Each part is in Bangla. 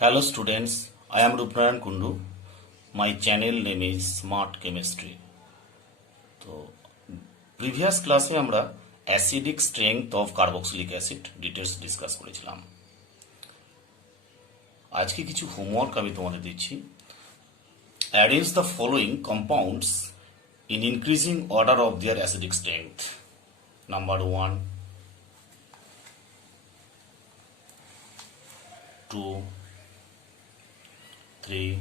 Hello students, I am Rupnaran Kundu. My channel name is Smart Chemistry. তো প্রিভিয়াস ক্লাসে আমরা acidic strength of carboxylic acid details discuss করেছিলাম। আজকে কিছু হোমওয়ার্ক আমি তোমাদের দিচ্ছি। Arrange the following compounds in increasing order of their acidic strength. Number 1, 2, 3,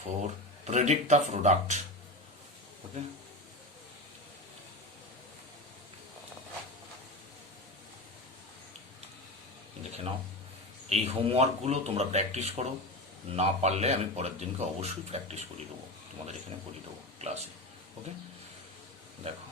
4. Predict the product. Okay. দেখে নাও, এই হোমওয়ার্কগুলো তোমরা প্র্যাকটিস করো। না পারলে আমি পরের দিনকে অবশ্যই প্র্যাকটিস করিয়ে দেবো, তোমাদের এখানে করিয়ে দেবো ক্লাসে। ওকে, দেখো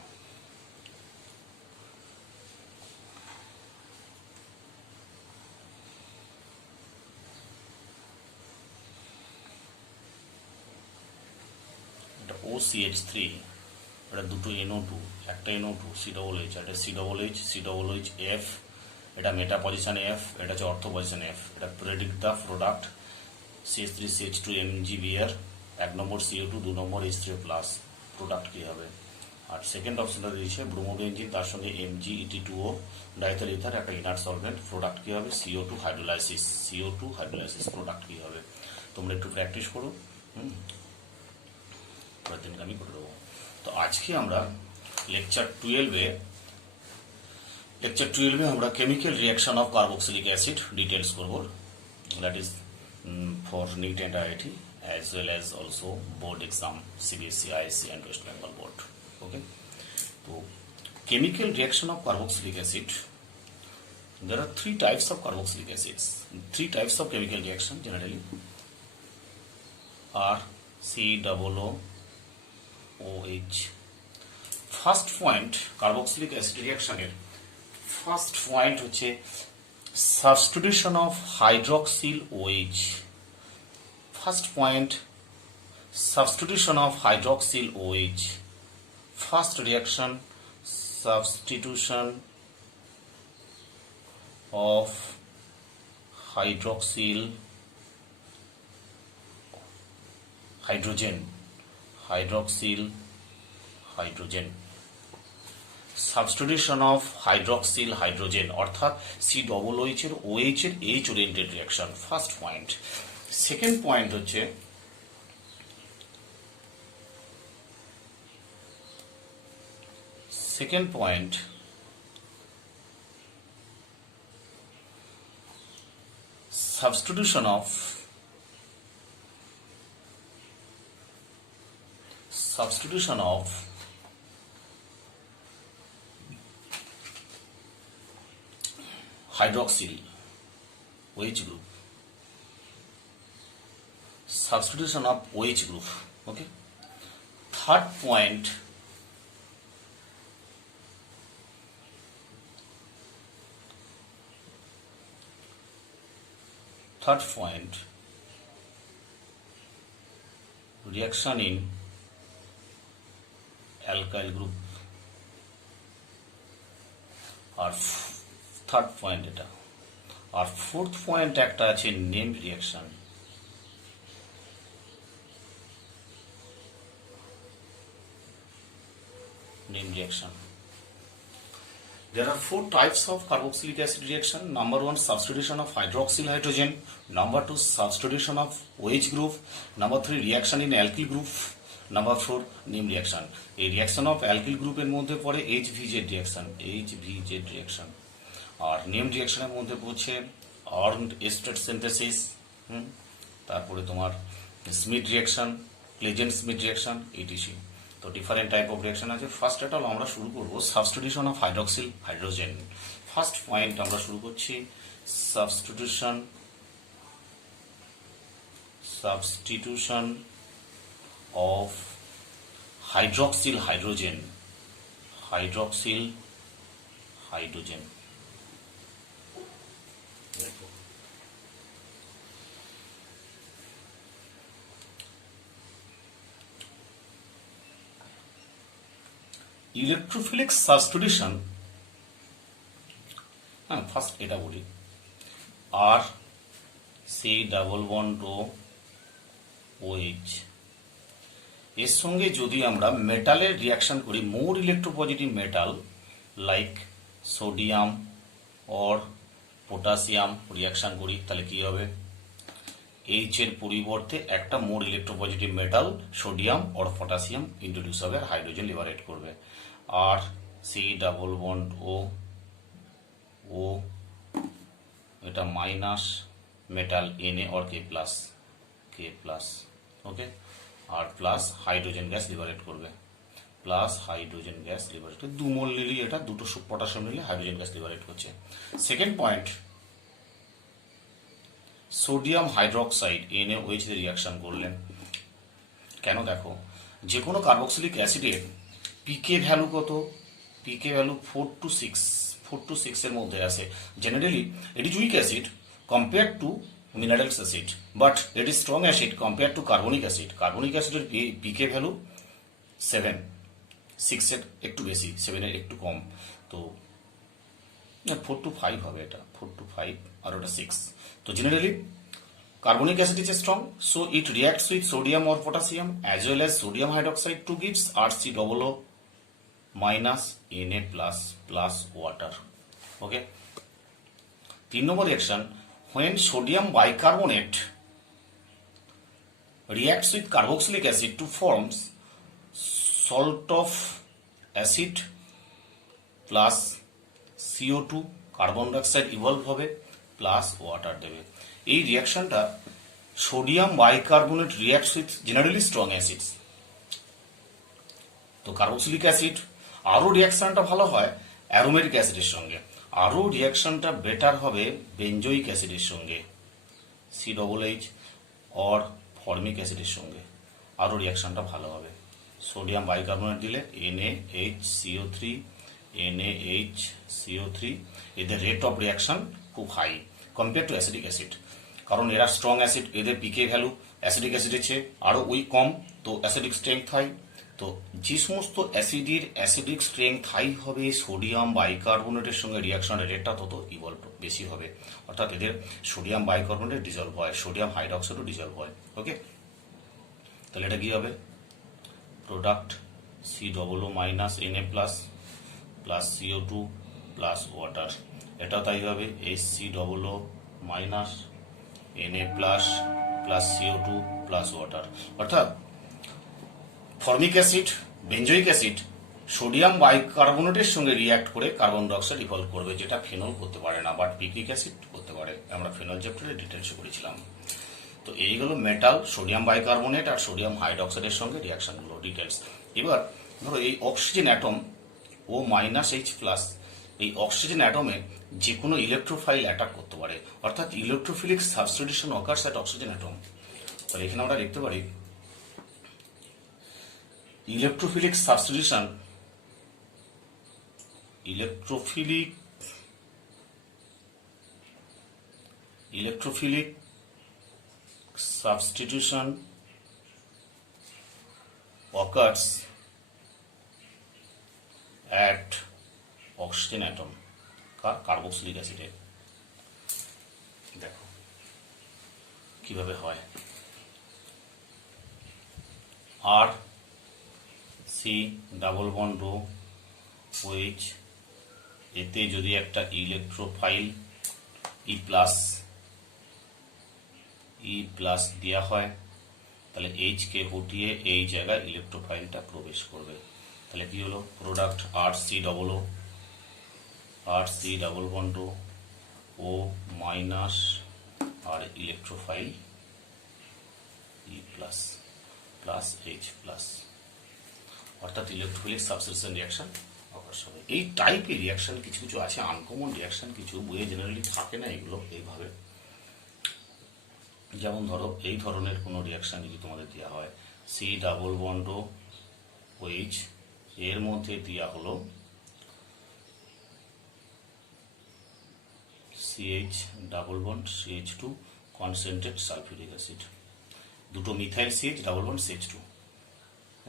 এটা OCH3, এটা দুটো NO2, একটা NO2 COOH, এটা COOH COOH F, এটা মেটা পজিশন F, এটা হচ্ছে অর্থ পজিশন F। এটা predict the product CH3 CH2 MgBr, 1 number CO2, 2 number H3O plus, product কী হবে। আর সেকেন্ড অপশনটা দিয়েছে ব্রোমোবেনজিন, তার সঙ্গে MgET2O ডাইথেল ইথার, একটা ইনার্ট সলভেন্ট, প্রোডাক্ট কী হবে CO2 হাইড্রোলাইসিস, প্রোডাক্ট কী হবে। তোমরা একটু প্র্যাকটিস করো, পরের দিনকে আমি করে দেবো। তো আজকে আমরা লেকচার 12-এ আমরা chemical reaction of carboxylic acid details করব। That is for NEET and IIT as well as also board exam CBSE, ISC and West Bengal board. Okay, so chemical reaction of carboxylic acid, there are three types of carboxylic acids, three types of chemical reaction generally are COOH. First point carboxylic acid রিয়াকশনের ফার্স্ট পয়েন্ট হচ্ছে substitution of hydroxyl OH। First point substitution of hydroxyl OH। First reaction substitution of hydroxyl hydrogen, hydrogen, substitution of hydroxyl hydrogen, অর্থাৎ COOH এর OH এর H oriented reaction, first point. Second point হচ্ছে substitution of hydroxyl OH group, substitution of OH group. Okay, third point reaction in alkyl group, আর থার্ড পয়েন্ট এটা। আর ফোর্থ পয়েন্ট একটা আছে name reaction. There are four types of carboxylic acid reaction. Number 1, substitution of hydroxyl hydrogen. Number 2, substitution of OH group. Number 3, reaction in alkyl group. Number 4, name reaction. এই রিয়াকশন অফ অ্যালকিল গ্রুপের মধ্যে পড়ে HVZ রিয়াকশন। আর নেম রিয়াকশনের মধ্যে পড়ছে অর্নড এস্টেট সিনথেসিস, তারপরে তোমার Smith reaction, pleasant Smith reaction, ETC। তো ডিফারেন্ট টাইপ অফ রিয়াকশন আছে। ফার্স্ট এটা হলো, আমরা শুরু করব substitution of hydroxyl hydrogen. First point আমরা শুরু করছি substitution of hydroxyl hydrogen. Electrophilic substitution, first এটা বলি, আর C double bond O OH। এর সঙ্গে যদি আমরা মেটালের রিয়াকশন করি, more electropositive metal like sodium or potassium reaction করি, তাহলে কি হবে? এইচ এর পরিবর্তে একটা more electropositive metal sodium or potassium introduce হবে আর হাইড্রোজেন লিবারেট করবে। R C double bond O এটা মাইনাস মেটাল Na অর K প্লাস, ওকে, আর প্লাস হাইড্রোজেন গ্যাস লিবারেট করবে, plus hydrogen gas liberate, 2 mole নিলে এটা, দুটো পটাশিয়াম নিলে হাইড্রোজেন গ্যাস লিবারেট করছে। Second point, sodium hydroxide NaOH দিয়ে রিয়াকশন করলেন কেন? দেখো, যে কোনো কার্বক্সিলিক অ্যাসিডের পিকে ভ্যালু কত? পিকে ভ্যালু 4 to 6 এর মধ্যে আছে। Generally it is weak acid compared to minerals acid, but it is strong acid compared to carbonic acid. Carbonic অ্যাসিডের পিকে ভ্যালু 7, 6 এর একটু বেশি, 7 এর একটু কম, তো 4 to 5 হবে, এটা 4 to 5 আর ওটা 6। তো generally carbonic acid is strong, so it reacts with sodium or potassium as well as sodium hydroxide to gives RCOO minus Na plus water. Okay. 3 number reaction, when sodium bicarbonate reacts with carboxylic acid to forms salt of acid plus CO2, carbon dioxide evolve হবে প্লাস ওয়াটার দেবে। এই রিয়াকশনটা sodium bicarbonate reacts with generally strong acids. তো কার্বক্সিলিক অ্যাসিড আরও রিয়াকশনটা ভালো হয় অ্যারোমেটিক অ্যাসিডের সঙ্গে, আরও রিয়াকশনটা বেটার হবে বেঞ্জোইক অ্যাসিডের সঙ্গে, COOH অর ফর্মিক অ্যাসিডের সঙ্গে আরও রিয়াকশনটা ভালো হবে। সোডিয়াম বাইকার্বনেট দিলে NaHCO3 এদের রেট অফ রিয়াকশন খুব high compare to acidic acid, কারণ এরা স্ট্রং অ্যাসিড, এদের পিকে ভ্যালু অ্যাসিডিক অ্যাসিডের চেয়ে আরও কম, তো অ্যাসিডিক স্ট্রেংথ হাই। তো যে সমস্ত অ্যাসিডের অ্যাসিডিক স্ট্রেংথ হাই হবে, সোডিয়াম বাইকার্বনেটের সঙ্গে রিয়াকশনের রেটটা তত ইভলভ বেশি হবে, অর্থাৎ এদের সোডিয়াম বাইকার্বনেট ডিজলভ হয়, সোডিয়াম হাইড্রোক্সাইডও ডিজলভ হয়। ওকে, তাহলে এটা কি হবে? Product COO minus Na plus CO2 plus water, এটা তাই হবে HCOO minus Na plus CO2 plus water. অর্থাৎ formic acid, benzoic acid sodium বাইকার্বনেটের সঙ্গে রিয়াক্ট করে কার্বন ডাইঅক্সাইড ইভলভ করবে, যেটা ফেনল করতে পারে না, বাট পিকনিক অ্যাসিড করতে পারে। আমরা ফেনল চ্যাপ্টারে ডিটেলসে করেছিলাম। তো এইগুলো মেটাল, সোডিয়াম বাইকার্বনেট আর সোডিয়াম হাইড্রোক্সাইডের সঙ্গে রিয়াকশনগুলো ডিটেলস। এবার ধরো এই অক্সিজেন অ্যাটম O-H+, এই অক্সিজেন অ্যাটমে যে কোনো ইলেকট্রোফাইল অ্যাটাক করতে পারে, অর্থাৎ electrophilic substitution occurs at oxygen atom. তাহলে এখানে আমরা লিখতে পারি electrophilic substitution, electrophilic substitution occurs at oxygen atom কার্বক্সিলিক অ্যাসিডে। দেখো কিভাবে হয়। R C double bond OH, এতে যদি একটা ইলেকট্রোফাইল E প্লাস দেওয়া হয়, তাহলে H কে হটিয়ে এই জায়গায় ইলেকট্রোফাইলটা প্রবেশ করবে। তাহলে কি হলো? Product RC double bond O minus আর electrophile E plus H plus, অর্থাৎ ইলেকট্রোফিলিক সাবস্টিটিউশন রিয়াকশন অকার্স হবে। এই টাইপের রিয়াকশন কিছু কিছু আছে, আনকমন রিয়াকশন কিছু বইয়ে জেনারেলি থাকে না এগুলো এইভাবে। যেমন ধরো এই ধরনের কোনো রিয়াকশন যদি তোমাদের দেওয়া হয়, সি ডাবল বন্ড OH, এর মধ্যে দেওয়া হলো CH double bond CH2 concentrate sulphuric acid, দুটো methyl CH double bond CH2,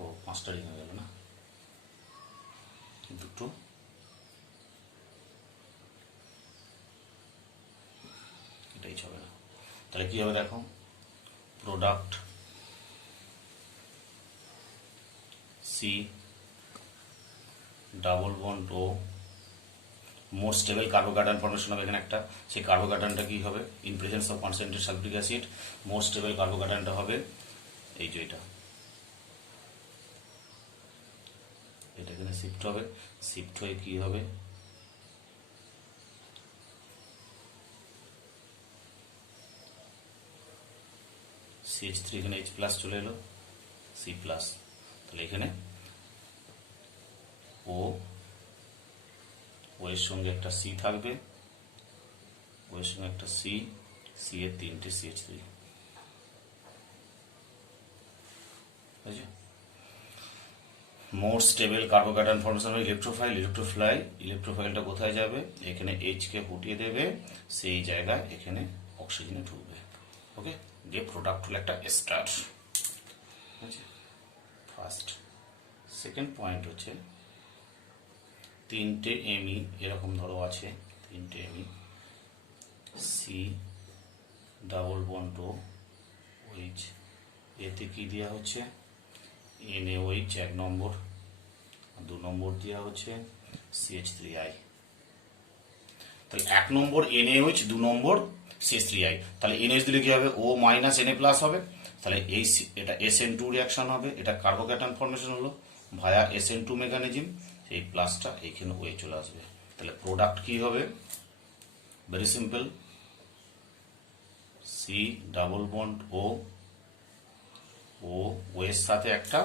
ও 5টা রিং হয়ে গেল না, দুটো এটাই হবে না। তো তাহলে কি হবে দেখো, product C double bond O more stable carbocation formation হবে এখানে একটা, সেই কার্বোকার্বনটা কি হবে, in presence of concentrated sulphuric acid more stable কার্বোকার্বনটা হবে এই যে এটা এখানে শিফট হবে, শিফট হয়ে কি হবে, CH3 এখানে H প্লাস চলে এলো, C প্লাস, তাহলে এখানে ও এর সঙ্গে একটা C থাকবে, ও এর সঙ্গে একটা C এর তিনটে CH3, মোর স্টেবল কার্বোকার্বন ফর্মেশন হবে ইলেকট্রোফাইলটা কোথায় যাবে, এখানে H কে হটিয়ে দেবে, সেই জায়গায় এখানে অক্সিজেনে ঢুকবে। ওকে, যে প্রোডাক্ট হলো একটা এস্টার। ফার্স্ট। সেকেন্ড পয়েন্ট হচ্ছে তিনটে এমই এরকম ধরো আছে, তিনটে ME, C double bond O OH, এতে কি দেওয়া হচ্ছে NaOH 1 নম্বর, 2 নম্বর দেওয়া হচ্ছে CH3I। তাহলে 1 নম্বর NaOH, 2 নম্বর CH3I, তাহলে NH দিলে কি হবে, O মাইনাস Na প্লাস হবে, তাহলে এই এটা SN2 রিয়াকশন হবে, এটা কার্বোক্যাটায়ন ফর্মেশন হলো ভায়া SN2 মেকানিজম, এই প্লাসটা এইখানে ওয়ে চলে আসবে, তাহলে প্রোডাক্ট কি হবে, very simple, C double bond O এর সাথে একটা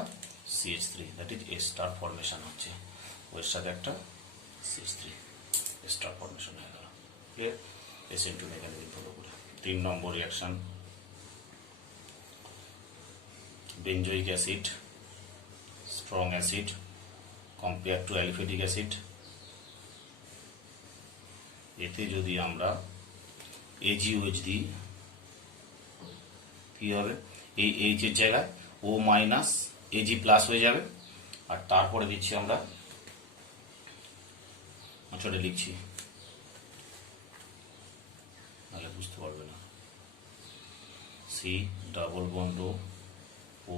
CH3, that is ester formation হচ্ছে, ওর সাথে একটা CH3 এস্টার ফর্মেশন হয়ে গেল। ক্লিয়ার, SN2 মেকানিজম ফলো করে। 3 number reaction, benzoic acid strong acid compare to aliphatic acid, এতে যদি আমরা AgOH দিই কি হবে, এই H এর জায়গায় O মাইনাস Ag প্লাস হয়ে যাবে, আর তারপরে দিচ্ছি আমরা, আচ্ছা লিখছি তাহলে বুঝতে পারবে না, সি ডাবল বন্ড ও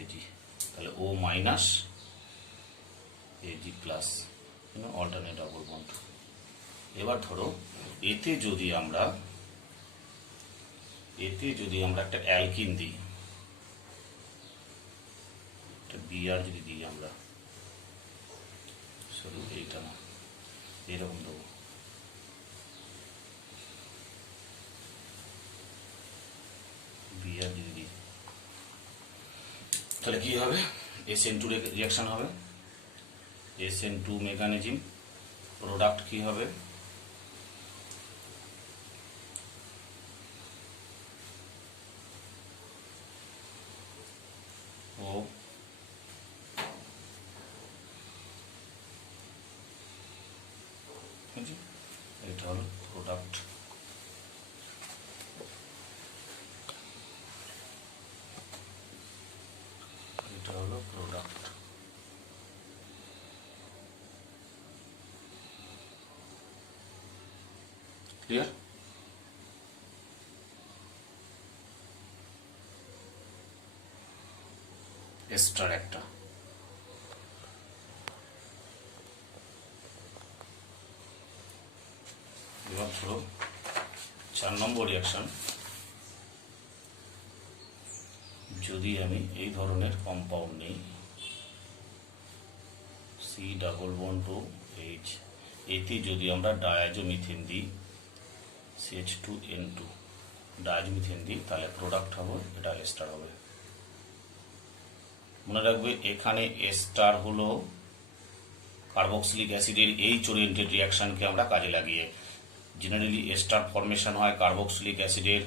Ag, তাহলে O minus Ag plus, alternate double bond. এবার ধরো এতে যদি আমরা একটা অ্যালকিন দিই, একটা Br যদি দিই আমরা, শুধু এইটা না, এরকম দেবো, Br যদি দিই তাহলে কি হবে, SN2 রিয়াকশন হবে, SN2 মেকানিজম, প্রোডাক্ট কি হবে, ও এটা হলো প্রোডাক্ট। এটা হলো প্রোডাক্ট। ক্লিয়ার? এস্টার একটা, এবার ধরো 4 নম্বর রিয়াকশন, যদি আমি এই ধরনের কম্পাউন্ড নিই, সি ডাবল বন্ড ও H, এতে যদি আমরা ডায়াজোমিথেন দিই, CH2N2 ডায়াজোমিথেন দিই, তাহলে প্রোডাক্ট হবে এটা এস্টার হবে। মনে রাখবে এখানে এস্টার হলো কার্বক্সিলিক অ্যাসিডের H ওরিয়েন্টেড রিয়াকশনকে আমরা কাজে লাগিয়ে, জেনারেলি এস্টার ফর্মেশন হয় কার্বক্সিলিক অ্যাসিডের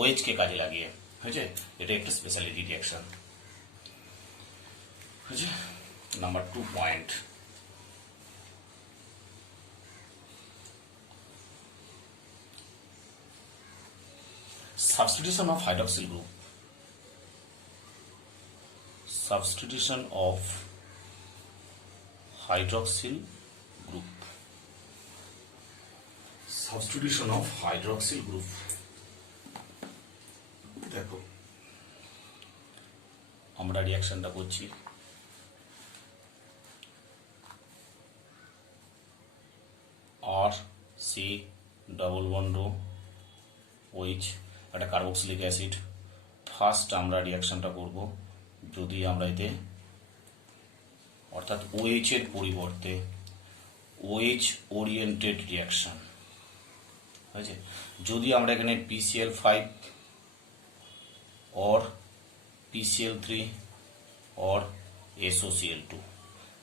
OH কে কাজে লাগিয়ে, হয়েছে, এটা একটা স্পেশালিটি রিয়াকশন, হয়েছে। Number 2 point, substitution of hydroxyl group, substitution of hydroxyl group, C substitution of hydroxyl group. দেখো আমরা রিয়াকশনটা করছি, আর সি ডবল বন্ড ওইচ একটা কার্বক্সিলিক অ্যাসিড। ফার্স্ট আমরা রিয়াকশনটা করব যদি আমরা এতে অর্থাৎ ওএইচ এর পরিবর্তে ওএইচ ওরিয়েন্টেড রিয়াকশন হয়েছে, যদি আমরা এখানে PCl5 or PCl3 or SOCl2,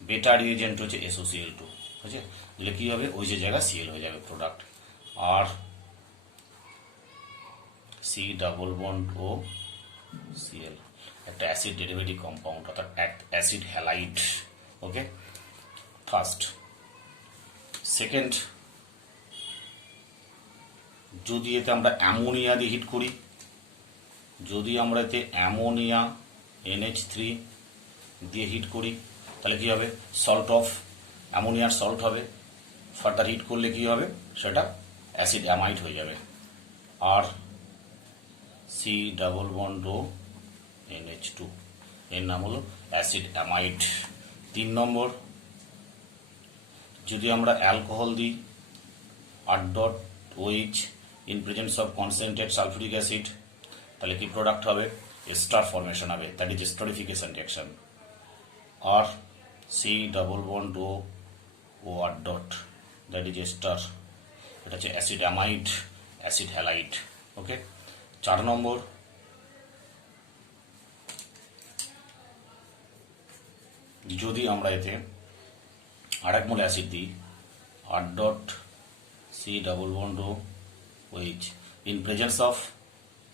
বেটা রিয়েজেন্ট হচ্ছে SOCl2 হয়েছে, তাহলে কি হবে ওই যে জায়গা Cl হয়ে যাবে প্রোডাক্ট। আর সি ডাবল বন্ড ও Cl একটা অ্যাসিড ডেরিভেটিভ কম্পাউন্ড অর্থাৎ অ্যাসিড হ্যালাইড। ওকে, ফার্স্ট। সেকেন্ড, যদি এতে আমরা অ্যামোনিয়া দিয়ে হিট করি, যদি আমরা এতে অ্যামোনিয়া NH3 দিয়ে হিট করি তাহলে কি হবে, সল্ট অফ অ্যামোনিয়ার সল্ট হবে। ফার্দার হিট করলে কি হবে, সেটা অ্যাসিড অ্যামাইড হয়ে যাবে। আর সি ডাবল বন্ড ও NH2 এর নাম হলো অ্যাসিড অ্যামাইড। 3 নম্বর, যদি আমরা অ্যালকোহল দিই R.OH in presence of concentrate sulphuric acid, তাহলে কি প্রোডাক্ট হবে, এস্টার ফর্মেশন হবে, that is esterification reaction. R C double bond O R dot, that is ester, এটা হচ্ছে acid amide, acid halide. Okay. 4 number, যদি আমরা এতে আরেক মোল অ্যাসিড দিই R.C double bond O OH in presence of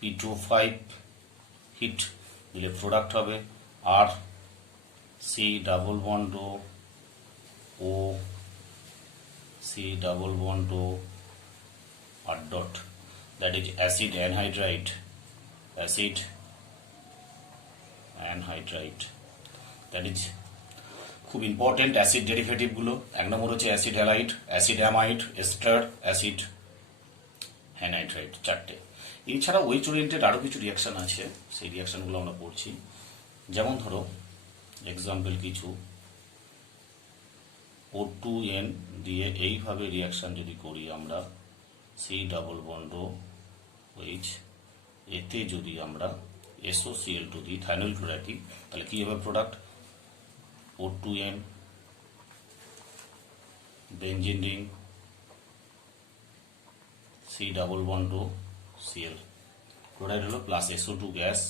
P2O5 heat দিলে প্রোডাক্ট হবে R C double bond O C double bond O R dot, that is acid anhydride, acid anhydride. That is খুব ইম্পর্টেন্ট অ্যাসিড ডেরিভেটিভগুলো। 1 নম্বর হচ্ছে acid halide, acid amide, ester, acid anhydride, 4টে। এছাড়া ওয়েচ ওরিয়েন্টেড আরও কিছু রিয়াকশন আছে, সেই রিয়াকশনগুলো আমরা পড়ছি। যেমন ধরো এক্সাম্পল কিছু, O2N দিয়ে এইভাবে রিয়াকশন যদি করি আমরা, সি ডাবল বন্ড OH, এতে যদি আমরা SOCl2 দিই, থাইনোল ক্লোরাইড দিই, তাহলে কি হবে product, O2N benzene ring, C double bond Cl, chloride হলো plus SO2 gas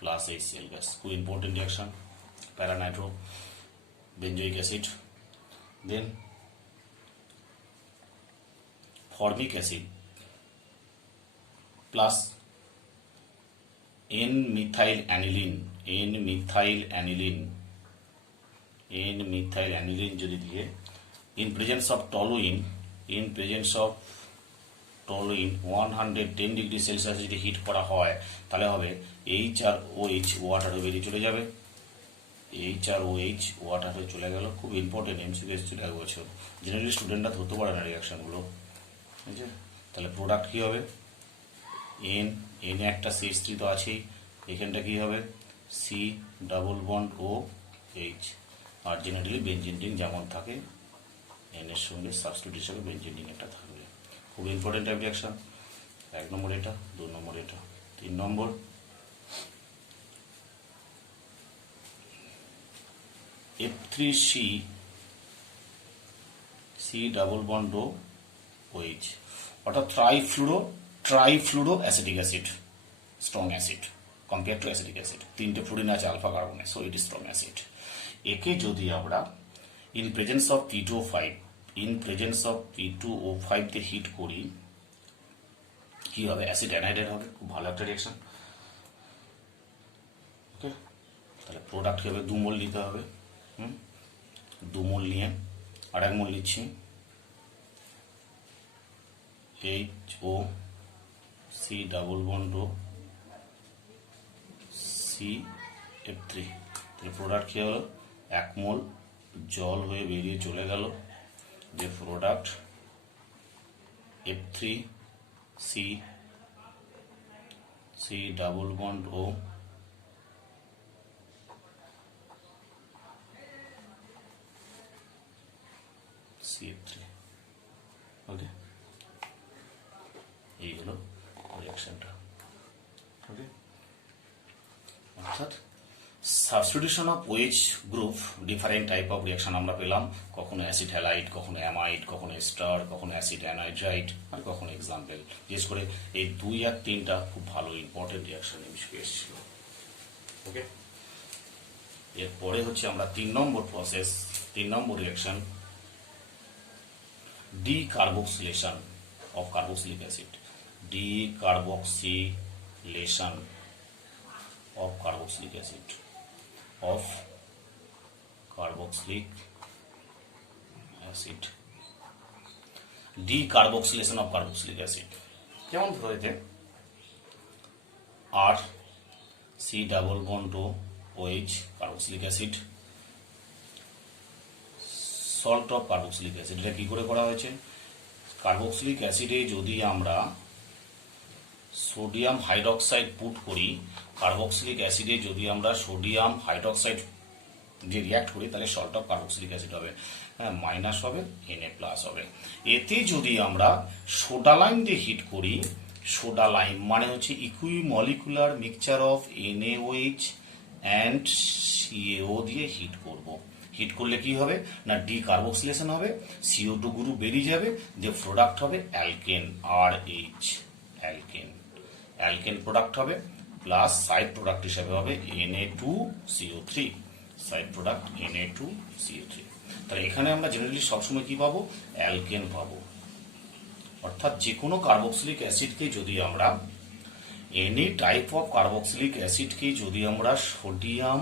plus HCl gas, খুব important reaction. Paranitro benzoic acid, then formic acid plus N methyl aniline, N methyl aniline, N methyl aniline যদি দিয়ে in presence of toluene, in presence of toluene 110 degree Celsius যদি হিট করা হয় তাহলে হবে HROH, ওয়াটার বেরিয়ে চলে যাবে, HROH ওয়াটার হয়ে চলে গেল। খুব ইম্পর্টেন্ট, MCQ এসেছিল 1 বছর, জেনারেলি স্টুডেন্টরা ধরতে পারে না রিয়াকশনগুলো, ঠিক আছে। তাহলে প্রোডাক্ট কি হবে, N এ একটা CH3 তো আছেই, এখানটা কি হবে C double bond OH, are generally benzene ring যেমন থাকে N এর সঙ্গে সাবস্টিটিউট হিসেবে বেঞ্জিন রিং একটা থাকবে। খুব ইম্পর্টেন্ট টাইপ রিয়াকশন। 1 নম্বর এটা, 2 নম্বর এটা। 3 number, F3C C double bond OH, অর্থাৎ trifluoro acetic acid, strong acid compare to acetic acid. 3টে ফ্লুরিন আছে আলফা কার্বনে, so it is strong acid. একে যদি আমরা in presence of P2O5, in presence of P2O5 তে হিট করি, কি হবে, অ্যাসিড অ্যানহাইড্রাইড হবে। খুব ভালো একটা রিয়াকশন। ওকে, তাহলে প্রোডাক্ট হবে 2 মোল নিতে হবে। 2 মোল নিয়ে আর 1 মোল নিচ্ছি HOC ডাবল বন্ড CF3, তাহলে প্রোডাক্ট কি হলো, 1 মোল জল হয়ে বেরিয়ে চলে গেল, যে product F3 C double bond O CF3 okay এই হলো রিঅ্যাকশনটা ওকে অর্থাৎ substitution of OH group different type of reaction আমরা পেলাম কখনো অ্যাসিড হ্যালাইড কখনো অ্যামাইড কখনো এস্টার কখনো অ্যাসিড অ্যানাইড্রাইড আর কখনো এক্সাম্পল বিশেষ করে এই 2 আর 3টা খুব ভালো ইম্পর্টেন্ট রিঅ্যাকশন এসেছিল ওকে এরপরে হচ্ছে আমরা 3 number process 3 number reaction decarboxylation of carboxylic acid decarboxylation of carboxylic acid of carboxylic acid decarboxylation of carboxylic acid যেমন ধরতে R C double bond O OH carboxylic acid salt of carboxylic acid এটা কি করে করা হয়েছে কার্বক্সিলিক অ্যাসিডে যদি আমরা সোডিয়াম হাইড্রোক্সাইড পুট করি কার্বক্সিলিক অ্যাসিডে যদি আমরা সোডিয়াম হাইড্রোক্সাইড যে রিয়াক্ট করি তাহলে সল্ট অফ কার্বক্সিলিক অ্যাসিড হবে হ্যাঁ মাইনাস হবে Na+ হবে এতে যদি আমরা সোডা লাইম দিয়ে হিট করি সোডা লাইম মানে হচ্ছে equimolecular mixture of NaOH and CaO দিয়ে হিট করব হিট করলে কি হবে না ডিকার্বক্সিলেশন হবে CO2 গ্রুপ বেরিয়ে যাবে যে প্রোডাক্ট হবে alkane RH alkane alkane product হবে প্লাস সাইড প্রোডাক্ট হিসাবে হবে Na2CO3 সাইড প্রোডাক্ট Na2CO3 তাহলে এখানে আমরা জেনারেলি সবসময় কি পাবো অ্যালকেন পাবো অর্থাৎ যে কোনো কার্বক্সিলিক অ্যাসিডকে যদি আমরা এনি টাইপ অফ কার্বক্সিলিক অ্যাসিডকে যদি আমরা সোডিয়াম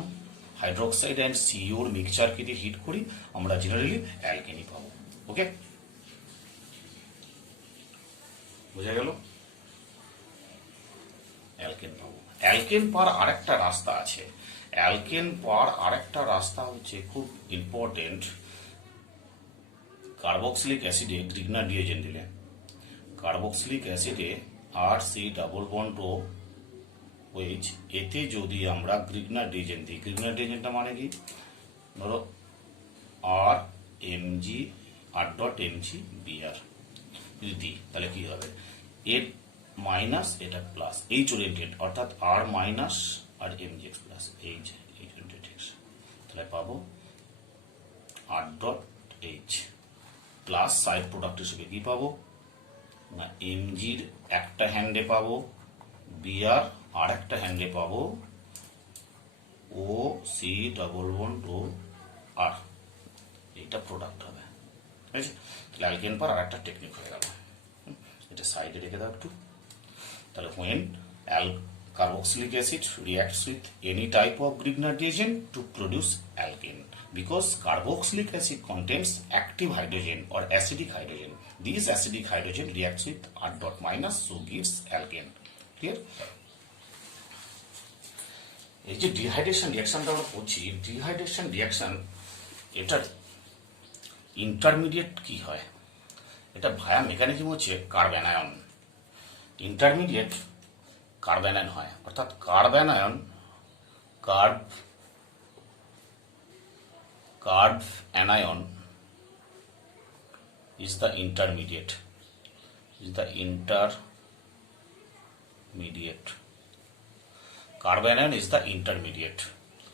হাইড্রোক্সাইড অ্যান্ড সিওর মিক্সচারকে দিয়ে হিট করি আমরা জেনারেলি অ্যালকেনই পাবো ওকে বোঝা গেল অ্যালকেন পাবো অ্যালকেন পাওয়ার আরেকটা রাস্তা আছে অ্যালকেন পাওয়ার আরেকটা রাস্তা হচ্ছে খুব ইম্পর্টেন্ট কার্বক্সিলিক অ্যাসিডে গ্রিগনার ডিওজেন দিলে কার্বক্সিলিক অ্যাসিডে RC ডাবল বন্ড OH এতে যদি আমরা গ্রিগনার ডিওজেন দিই গ্রিগনার ডিওজেনটা মানে কি ধরো RMG R.Mg Br যদি দিই তাহলে কি হবে এর মাইনাস এটা প্লাস এইচ ওরিয়েন্টেড অর্থাৎ R মাইনাস আর MgX প্লাস এইচ ওরিয়েন্টেড তাহলে পাবো R.H প্লাস সাইড প্রোডাক্ট হিসেবে কি পাবো না এমজির একটা হ্যান্ডে পাবো Br আর একটা হ্যান্ডে পাবো OC ডাবল বন্ড ও R এটা প্রোডাক্ট হবে ঠিক আছে তাহলে অ্যালকেন পার আর একটা টেকনিক হয়ে গেল এটা সাইডে রেখে দাও একটু তাহলে when carboxylic acid reacts with any type of Grignard reagent to produce alkane because carboxylic acid contains active hydrogen or acidic hydrogen. This acidic hydrogen reacts with R.- so gives alkane. Clear? এই যে ডিহাইড্রেশন রিঅ্যাকশনটা আমরা করছি ডিহাইড্রেশন রিঅ্যাকশন এটার ইন্টারমিডিয়েট কি হয় এটা ভায়া মেকানিজম হচ্ছে কার্বঅ্যানায়ন ইন্টারমিডিয়েট কার্বঅ্যানায়ন হয় অর্থাৎ কার্বঅ্যানায়ন কার্বঅ্যানায়ন is the intermediate কার্বঅ্যানায়ন is the intermediate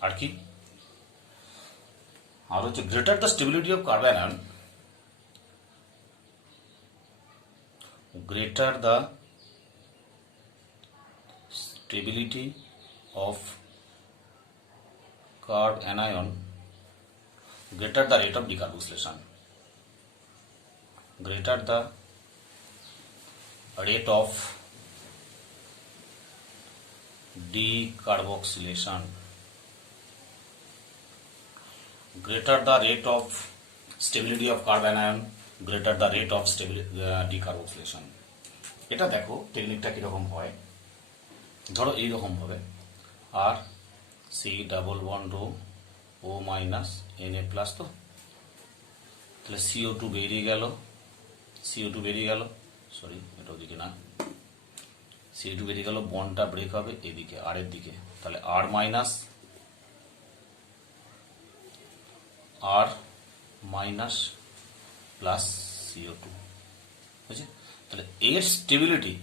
আর কি আর হচ্ছে greater the stability of carbanion greater the stability of carbanion greater the rate of decarboxylation greater the rate of decarboxylation greater the rate of stability of carbanion greater the rate of decarboxylation এটা দেখো টেকনিকটা কিরকম হয় ধরো এইরকম হবে R C double bond O minus Na+ তো তাহলে CO2 বেরিয়ে গেল সরি এটা ওদিকে না, C2 বেরিয়ে গেল, বন্ডটা ব্রেক হবে এদিকে আর এর দিকে, তাহলে আর মাইনাস আর মাইনাস প্লাস CO2 বুঝছে। তাহলে এর স্টেবিলিটি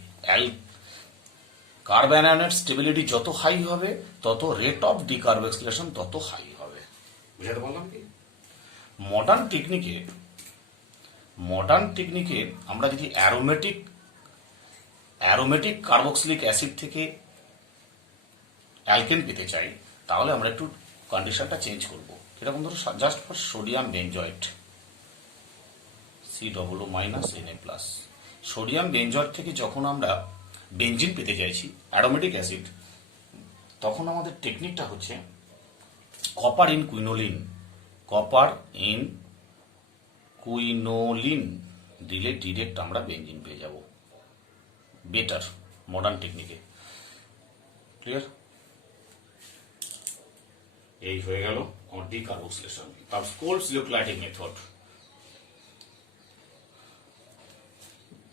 কার্বন আয়নের স্টেবিলিটি যত হাই হবে তত রেট অফ ডিকার্বক্সিলেশন তত হাই হবে। বুঝাতে পারলাম কি? মডার্ন টেকনিকে আমরা যদি অ্যারোমেটিক কার্বক্সিলিক অ্যাসিড থেকে অ্যালকেন পেতে চাই তাহলে আমরা একটু কন্ডিশনটা চেঞ্জ করব। এরকম ধরো just for sodium benzoate COO Na+। Sodium benzoate থেকে যখন আমরা বেঞ্জিন পেতে চাইছি অ্যারোমেটিক অ্যাসিড, তখন আমাদের টেকনিকটা হচ্ছে কপার ইন কুইনোলিন দিলে ডিরেক্ট আমরা বেঞ্জিন পেয়ে যাব, বেটার মডার্ন টেকনিকে। ক্লিয়ার? এই হয়ে গেল আমার ডিকার্বক্সিলেশন। তারপর কোল্ড সিলোক্লাইটিক মেথড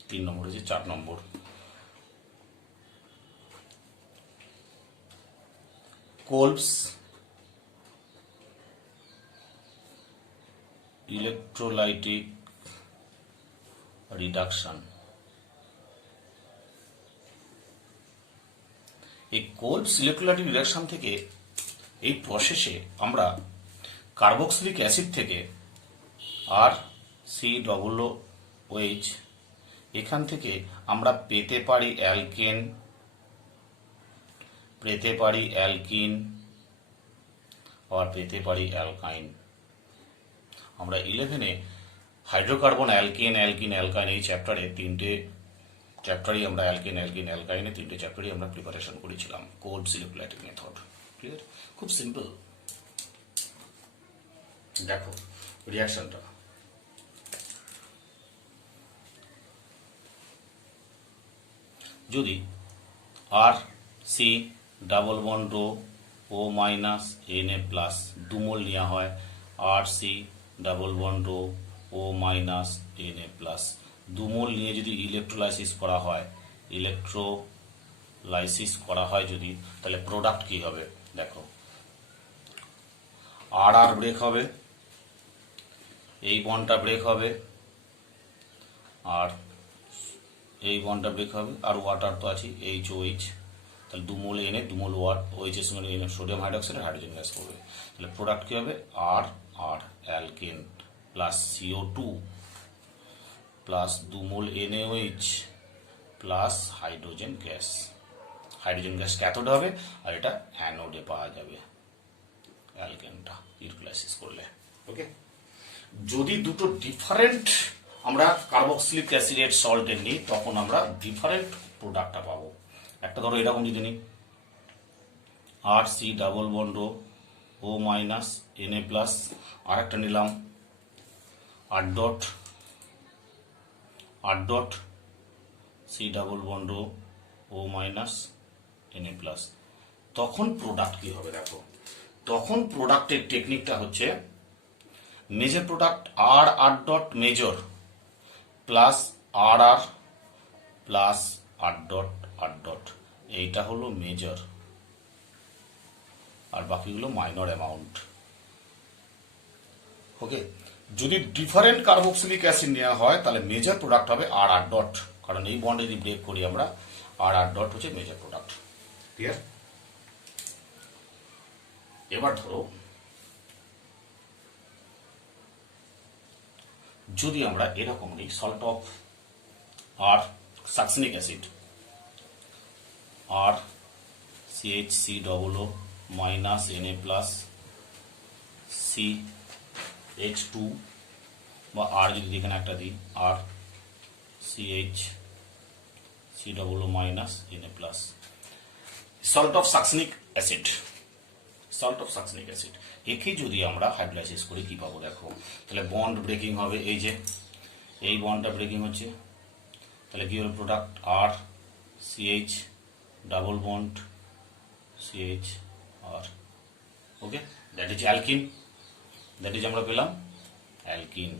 3 নম্বর হচ্ছে 4 নম্বর। কোলবস ইলেকট্রোলাইটিক রিডাকশন। এই কোলবস ইলেকট্রোলাইটিক রিডাকশন থেকে এই প্রসেসে আমরা কার্বক্সিলিক অ্যাসিড থেকে আর COOH এখান থেকে আমরা পেতে পারি অ্যালকিন আর পেতে পারি অ্যালকাইন। আমরা 11-এ হাইড্রোকার্বন অ্যালকিন এই চ্যাপ্টারে তিনটে চ্যাপ্টারই আমরা প্রিপারেশন করেছিলাম কোল্ড সিলোক্লাইটিক মেথড। ক্লিয়ার? খুব সিম্পল। দেখো রিয়াকশনটা, যদি RC double bond O minus Na+ 2 মোল নেওয়া হয়, RC double bond O minus Na+, 2 মোল নিয়ে যদি ইলেকট্রোলাইসিস করা হয় যদি, তাহলে প্রোডাক্ট কি হবে দেখো, আর ব্রেক হবে, এই বন্ডটা ব্রেক হবে, আর এই বন্ডটা ব্রেক হবে, আর ওয়াটার তো আছে HOH, তাহলে 2 মোল Na 2 মোল OH এর সঙ্গে সোডিয়াম হাইড্রোক্সাইড হাইড্রোজেন গ্যাস করবে, তাহলে প্রোডাক্ট কি হবে, আর অ্যালকেন প্লাস CO2 প্লাস 2 মোল NaOH plus hydrogen gas cathode হবে, আর এটা অ্যানোডে পাওয়া যাবে অ্যালকেনটা ইলেকট্রোলাইসিস করলে। ওকে, যদি দুটো ডিফারেন্ট আমরা কার্বক্সিলিক অ্যাসিডের সল্টের নিই তখন আমরা ডিফারেন্ট প্রোডাক্টটা পাবো। একটা ধরো এরকম যদি নিই, RC double bond O minus Na+, আর একটা নিলাম R dot C double bond O minus Na+, তখন প্রোডাক্ট কি হবে দেখো, তখন প্রোডাক্টের টেকনিকটা হচ্ছে major product R dot major plus R plus R dot, এইটা হলো মেজর আর বাকিগুলো মাইনর অ্যামাউন্ট। ওকে, যদি ডিফারেন্ট কার্বক্সিলিক অ্যাসিড নেওয়া হয় তাহলে মেজর প্রোডাক্ট হবে আর ডট, কারণ এই বন্ডে যদি ব্রেক করি আমরা আর ডট হচ্ছে মেজর প্রোডাক্ট। ক্লিয়ার? এবার ধরো যদি আমরা এরকম নিই salt of R succinic acid R CHCOO minus Na+ CH2 বা আর যদি এখানে একটা দিই R CHCOO minus Na+, salt of succinic acid একে যদি আমরা হাইড্রোলাইসিস করি কি পাবো দেখো, তাহলে বন্ড ব্রেকিং হবে, এই যে এই বন্ডটা ব্রেকিং হচ্ছে, তাহলে কি হলো product R CH double bond CH R. Okay, that is alkene, আমরা পেলাম অ্যালকিন।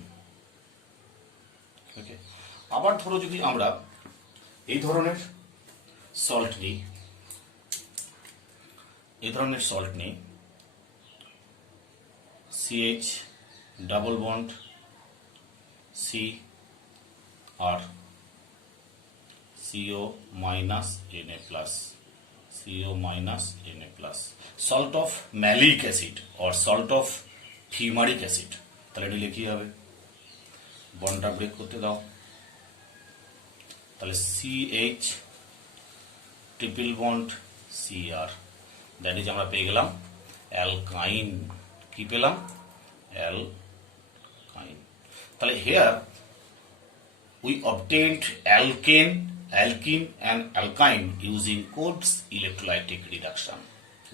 ওকে, আবার ধরো যদি আমরা এই ধরনের সল্ট নিই CH double bond C R CO minus Na plus CO minus Na plus salt of malic acid or salt of fumaric acid তাহলে এটা লিখি হবে বন্ডটা ব্রেক করতে দাও তাহলে CH triple bond Cr that is আমরা পেয়ে গেলাম অ্যালকাইন কি পেলাম অ্যালকাইন তাহলে hair we obtained alkane and alkyne using Coates electrolytic reduction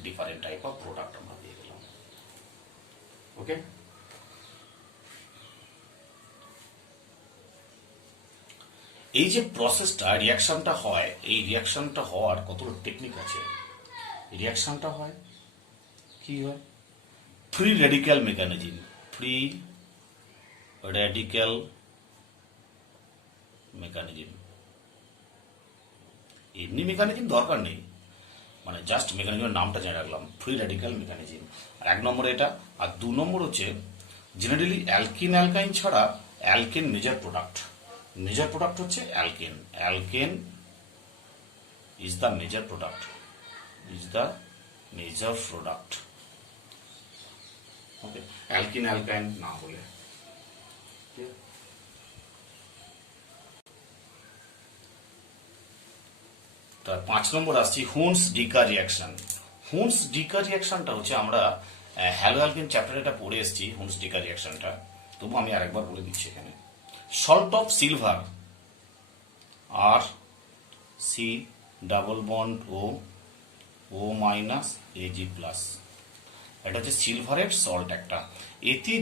different type of product আমরা পেয়ে গেলাম ওকে এই যে প্রসেসটা রিঅ্যাকশনটা হয় এই রিঅ্যাকশনটা হওয়ার কতগুলো টেকনিক আছে রিঅ্যাকশনটা হয় কি হয় ফ্রি রেডিক্যাল মেকানিজম এমনি মেকানিজম দরকার নেই মানে জাস্ট মেকানিজমের নামটা জেনে রাখলাম ফ্রি রেডিক্যাল মেকানিজম আর এক নম্বর এটা আর দু নম্বর হচ্ছে জেনারেলি অ্যালকাইন ছাড়া অ্যালকেন মেজর প্রোডাক্ট হচ্ছে alkane is the major product okay অ্যালকাইন না বলে তার 5 নম্বর আসছি হুন্স ডিকা রিঅ্যাকশনটা হচ্ছে আমরা হ্যালো অ্যালকেন চ্যাপ্টারে এটা পড়ে এসেছি হুন্স ডিকা রিঅ্যাকশনটা তবু আমি আরেকবার বলে দিচ্ছি এখানে salt of silver R C double bond O minus Ag plus এটা হচ্ছে সিলভারের সল্ট একটা এতে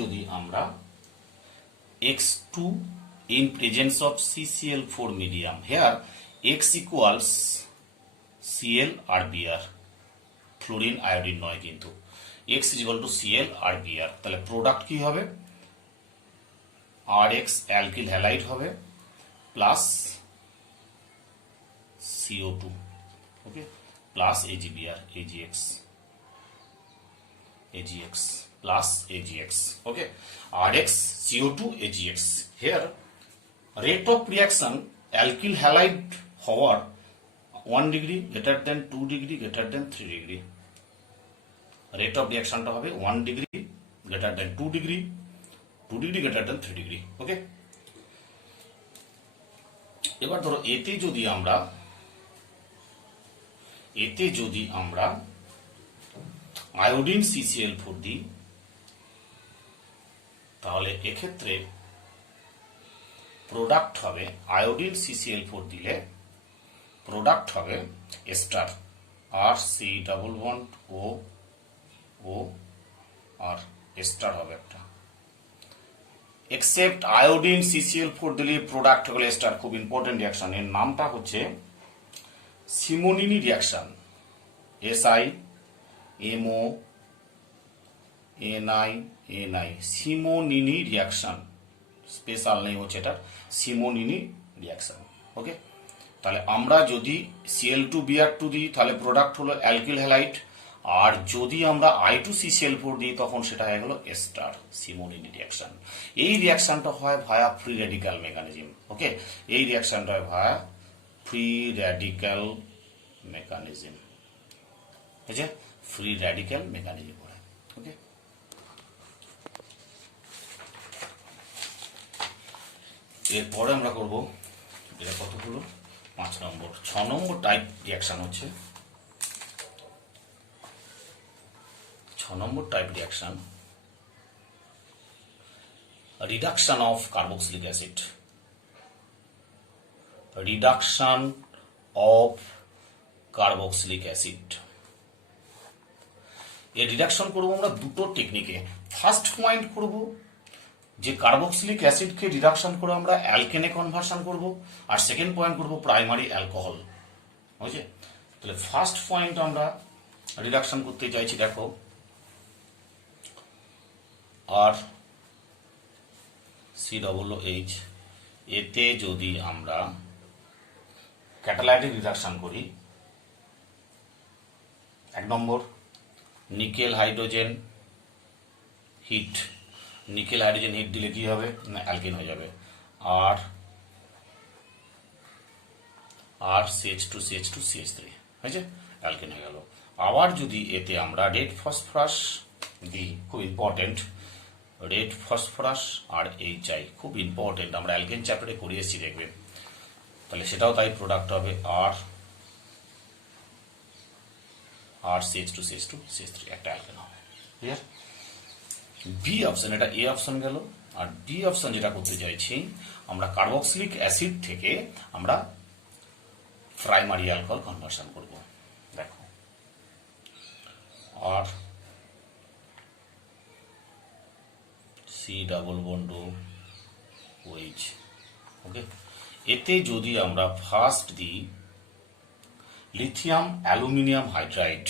যদি আমরা X2 in presence of CCl4 medium here X equals Cl আর Br ফ্লোরিন আয়োডিন নয় কিন্তু X is equal to Cl আর Br তাহলে প্রোডাক্ট কি হবে RX অ্যালকিল হ্যালাইড হবে plus CO2 okay plus AgBr AgX plus AgX okay RX CO2 AgX here rate of reaction alkyl halide হওয়ার 1 degree greater than 2 degree greater than 3 degree rate of reaction টা হবে 1 degree greater than 2 degree 2 degree greater than 3 degree okay এবার ধরো এতে যদি আমরা আয়োডিন CCl4 দিই তাহলে এক্ষেত্রে প্রোডাক্ট হবে আয়োডিন CCl4 দিলে প্রোডাক্ট হবে এস্টার আর সি ডাবল বন্ড ও আর এস্টার হবে একটা এক্সেপ্ট আয়োডিন CCl4 দিলে প্রোডাক্ট হলো এস্টার খুব ইম্পর্টেন্ট রিঅ্যাকশন এর নামটা হচ্ছে সিমোনিনি রিঅ্যাকশন SIMONI সিমোনিনি রিঅ্যাকশন স্পেশাল নেই হচ্ছে এটা সিমোনিনি রিঅ্যাকশন ওকে তাহলে আমরা যদি Cl2Br2 দিই তাহলে প্রোডাক্ট হলো অ্যালকিল হ্যালাইড আর যদি আমরা I2CCl4 দিই তখন সেটা হয়ে গেল এস্টার সিমোনিনি রিঅ্যাকশন এই রিঅ্যাকশনটা হয় ভায়া ফ্রি রেডিক্যাল মেকানিজম ওকে এই রিঅ্যাকশনটা হয় ভায়া ফ্রি রেডিক্যাল মেকানিজম বুঝে ফ্রি রেডিক্যাল মেকানিজম হয় ওকে এরপরে আমরা করব এটা কত হলো 5 নম্বর 6 নম্বর টাইপ রিঅ্যাকশন হচ্ছে 6 নম্বর type reaction reduction of carboxylic acid reduction of carboxylic acid এই রিডাকশন করব আমরা দুটো টেকনিকে ফার্স্ট পয়েন্ট করব যে কার্বক্সিলিক অ্যাসিডকে রিডাকশন করে আমরা অ্যালকেনে কনভার্সন করব আর সেকেন্ড পয়েন্ট করব প্রাইমারি অ্যালকোহল বুঝছে তাহলে ফার্স্ট পয়েন্ট আমরা রিডাকশন করতে চাইছি দেখো আর COOH, এতে যদি আমরা ক্যাটালাইটিক রিডাকশন করি, 1 নম্বর nickel hydrogen heat, nickel hydrogen heat দিলে কি হবে না অ্যালকিন হয়ে যাবে, আর CH2CH2CH3 হয়েছে, অ্যালকিন হয়ে গেল। আবার যদি এতে আমরা রেড ফসফরাস দিই, খুব ইম্পর্টেন্ট, রেড ফসফরাস আর HI খুব ইম্পর্টেন্ট, আমরা অ্যালকেন চ্যাপ্টারে করিয়েছি দেখবেন, তাহলে সেটাও তাই প্রোডাক্ট হবে আর CH2CH2CH3 একটা অ্যালকেন হবে। ক্লিয়ার? বি অপশন, এটা এ অপশন গেল। আর বি অপশন যেটা করতে চাইছি, আমরা কার্বক্সিলিক অ্যাসিড থেকে আমরা প্রাইমারি অ্যালকোহল কনভার্সন করব। দেখো, আর সি ডাবল বন্ড OH, ওকে। এতে যদি আমরা ফার্স্ট দিই lithium aluminium hydride,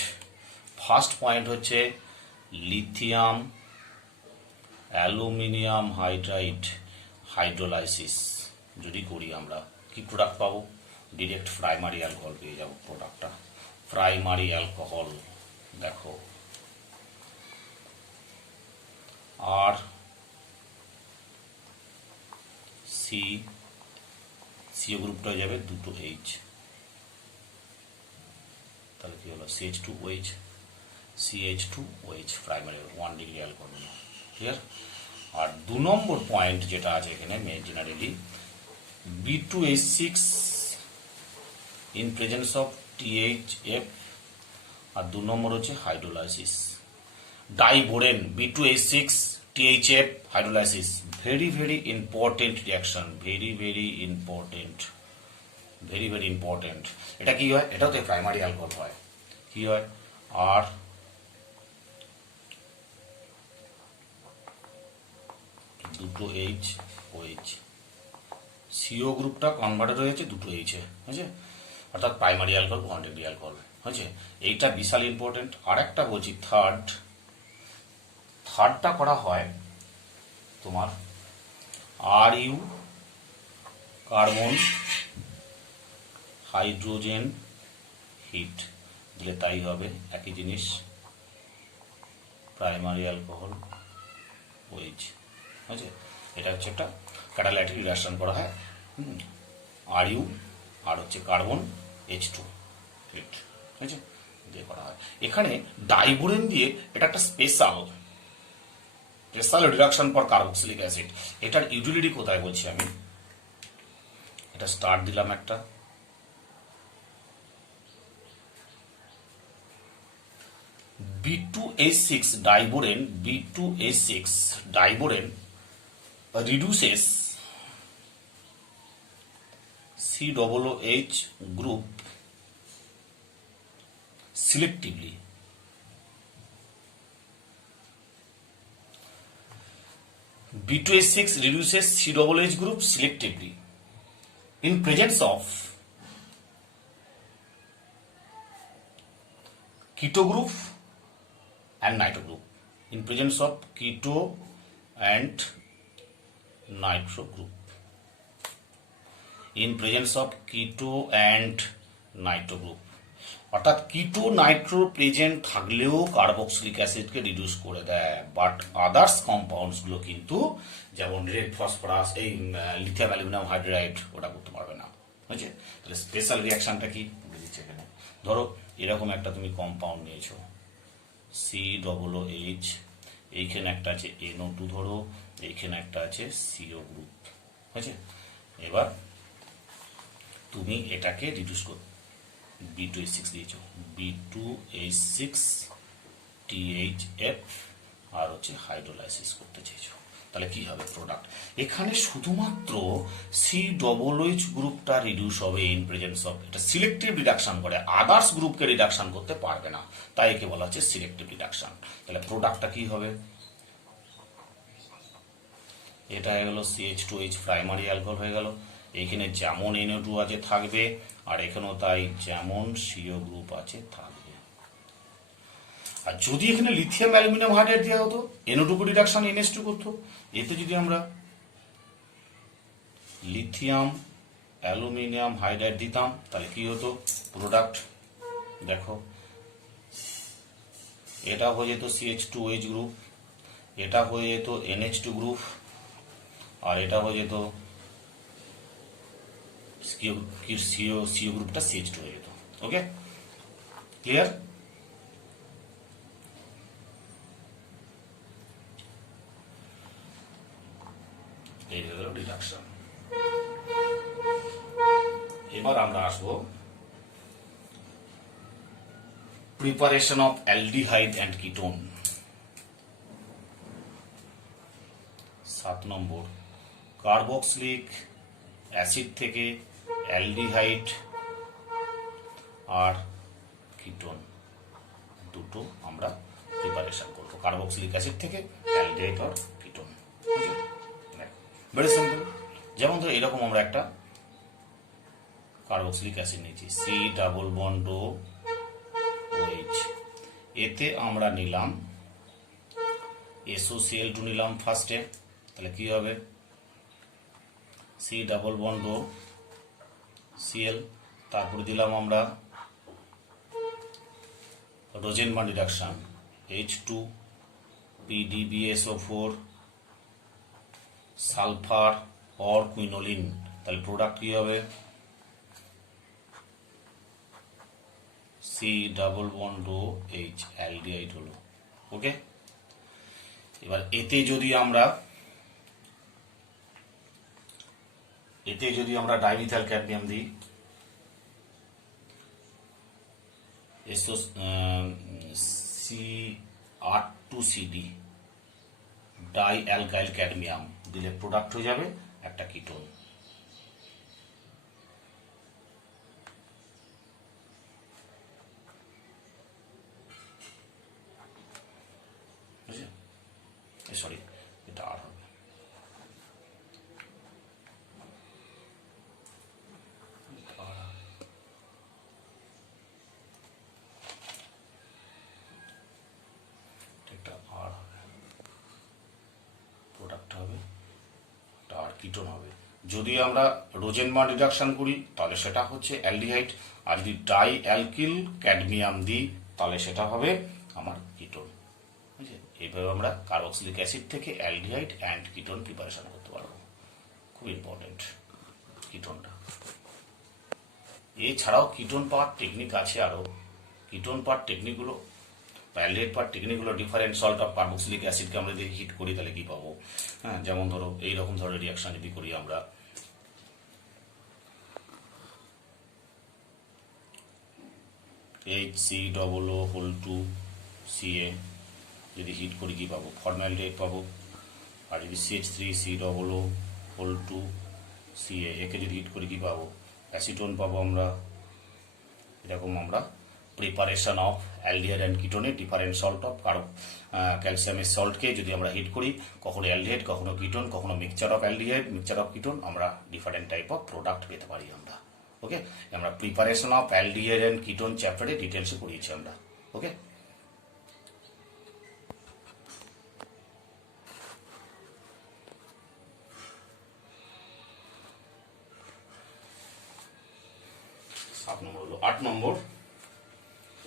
first point হচ্ছে লিথিয়াম অ্যালুমিনিয়াম হাইড্রাইড হাইড্রোলাইসিস যদি করি, আমরা কি প্রোডাক্ট পাবো? ডিরেক্ট প্রাইমারি অ্যালকোহল পেয়ে যাবো প্রোডাক্টটা, প্রাইমারি অ্যালকোহল। দেখো, আর সিও গ্রুপটা হয়ে যাবে দুটো H, তাহলে কি হলো CH2OH, CH2OH primary 1 degree alcohol. Clear? আর 2 নম্বর পয়েন্ট যেটা আছে এখানে generally B2H6 in presence of THF, আর 2 নম্বর হচ্ছে hydrolysis diborane B2H6 THF hydrolysis, very very important reaction, very very important, very very important. এটা কি হয়? এটাও তো প্রাইমারি অ্যালকোহল হয়। কি হয়? আর দুটো OH, সিও গ্রুপটা কনভার্টেড হয়েছে দুটো H এ, হয়েছে, অর্থাৎ প্রাইমারি অ্যালকোহল 1 ডিগ্রি অ্যালকোহল হয়েছে। এইটা বিশাল ইম্পর্টেন্ট। আর একটা বলছি, থার্ডটা করা হয় তোমার RU কার্বন হাইড্রোজেন হিট দিলে তাই হবে, একই জিনিস, প্রাইমারি অ্যালকোহল OH, হয়েছে। এটা হচ্ছে একটা ক্যাটালাইটিক রিঅ্যাকশন করা হয়, RU আর হচ্ছে কার্বন H2 হিট, হয়েছে, দিয়ে করা হয়। এখানে ডাইবোরেন দিয়ে এটা একটা special reduction for carboxylic acid. এটার ইউটিলিটি কোথায় বলছি আমি, এটা স্টার দিলাম একটা, B2H6 ডাইবোরেন reduces COOH group selectively. B2H6 reduces COOH group selectively in presence of keto group and nitro group. In presence of keto and nitro group. In presence of keto and nitro group. অর্থাৎ কিটো নাইট্রো প্রেজেন্ট থাকলেও কার্বক্সিলিক অ্যাসিডকে রিডিউস করে দেয়, বাট আদার্স কম্পাউন্ডস গুলো কিন্তু যেমন রেড ফসফরাস, এই লিথিয়াম অ্যালুমিনিয়াম হাইড্রাইড ওটা করতে পারবে না, বুঝছে। তাহলে স্পেশাল রিয়াকশনটা কি দিচ্ছে এখানে, ধরো এরকম একটা তুমি কম্পাউন্ড নিয়েছো COOH, এইখানে একটা আছে NO2 ধরো, এইখানে একটা আছে CO গ্রুপ, বুঝছে। এবার তুমি এটাকে রিডিউস করো, B2H6 দিয়েছো, B2H6 THF আর হচ্ছে হাইড্রোলাইসিস করতে চেয়েছো, তাহলে কি হবে প্রোডাক্ট? এখানে শুধুমাত্র COOH গ্রুপটা রিডিউস হবে ইন প্রেজেন্স অফ, এটা সিলেক্টিভ রিডাকশন করে, আদার্স গ্রুপকে রিডাকশন করতে পারবে না, তাই একে বলা হচ্ছে সিলেক্টিভ রিডাকশন। তাহলে প্রোডাক্টটা কি হবে? এটা হয়ে গেল CH2H প্রাইমারি অ্যালকোহল হয়ে গেল, এখানে যেমন NO2 আছে থাকবে, আর এখানেও তাই যেমন CO গ্রুপ আছে থাকবে। আর যদি এখানে লিথিয়াম অ্যালুমিনিয়াম হাইড্রাইড দেওয়া হতো, NO2 রিডাকশন NH2 করতো। এতে যদি আমরা লিথিয়াম অ্যালুমিনিয়াম হাইড্রাইড দিতাম তাহলে কি হতো, প্রোডাক্ট দেখো, এটা হয়ে যেত CH2OH গ্রুপ, এটা হয়ে যেত NH2 গ্রুপ, আর এটা হয়ে যেত সিও গ্রুপটা CH2 হয়ে যেত। ওকে, ক্লিয়ার? এই হলো রিডাকশন। এবার আমরা আসবো preparation of aldehyde and ketone. 7 number, carboxylic acid থেকে অ্যালডিহাইড আর কিটোন দুটো আমরা প্রিপারেশন করবো। কার্বক্সিলিক অ্যাসিড থেকে অ্যালডিহাইড আর কিটোন, ভেরি সিম্পল। যেমন ধরো এরকম আমরা একটা কার্বক্সিলিক অ্যাসিড নিয়েছি, C+OH, এতে আমরা নিলাম SOCl2 নিলাম ফার্স্টে, তাহলে কি হবে C+OCl, তারপরে দিলাম আমরা Rosenmund reduction H2PDBSO4 sulphur or quinoline, তাহলে প্রোডাক্ট কি হবে C+OH, অ্যালডিহাইড হলো। ওকে, এবার এতে যদি আমরা ডাইমিথাইল ক্যাডমিয়াম দিই, C82CD ডাই অ্যালকাইল ক্যাডমিয়াম দিলে প্রোডাক্ট হয়ে যাবে একটা কিটোন। সরি, এটা আর হবে প্রোডাক্ট হবে, আর কিটোন হবে। যদি আমরা রোজেনবার্ন রিডাকশন করি তাহলে সেটা হচ্ছে অ্যালডিহাইড, আর যদি ডাই অ্যালকিল ক্যাডমিয়াম দিই তাহলে সেটা হবে আমার কিটোন। এইভাবে আমরা কার্বক্সিলিক অ্যাসিড থেকে অ্যালডিহাইড অ্যান্ড কিটোন প্রিপারেশন করতে পারবো। খুব ইম্পর্টেন্ট কিটোনটা। এছাড়াও কিটোন পাওয়ার টেকনিক আছে আরো। কিটোন পাওয়ার টেকনিকগুলো, অ্যালডিহাইড পাওয়ার টেকনিকগুলো, ডিফারেন্ট সল্ট অফ কার্বক্সিলিক অ্যাসিডকে আমরা যদি হিট করি তাহলে কি পাবো। হ্যাঁ, যেমন ধরো এইরকম ধরনের রিয়াকশন যদি করি আমরা, HCOO2CA যদি হিট করি কি পাবো, ফর্মালডিহাইড পাবো। আর যদি CH3COO2CA একে যদি হিট করি কি পাবো, অ্যাসিটোন পাবো আমরা। এরকম আমরা প্রিপারেশন অফ অ্যালডিহাইড অ্যান্ড কিটোনের ডিফারেন্ট সল্ট অফ ক্যালসিয়ামের সল্টকে যদি আমরা হিট করি, কখনো অ্যালডিহাইড, কখনো কিটোন, কখনো mixture of aldehyde, mixture of ketone, আমরা ডিফারেন্ট টাইপ অফ প্রোডাক্ট পেতে পারি আমরা। ওকে, আমরা preparation of aldehyde and ketone চ্যাপ্টারে ডিটেলসে পড়িয়েছি আমরা। ওকে, সাত নম্বর হলো। 8 নম্বর,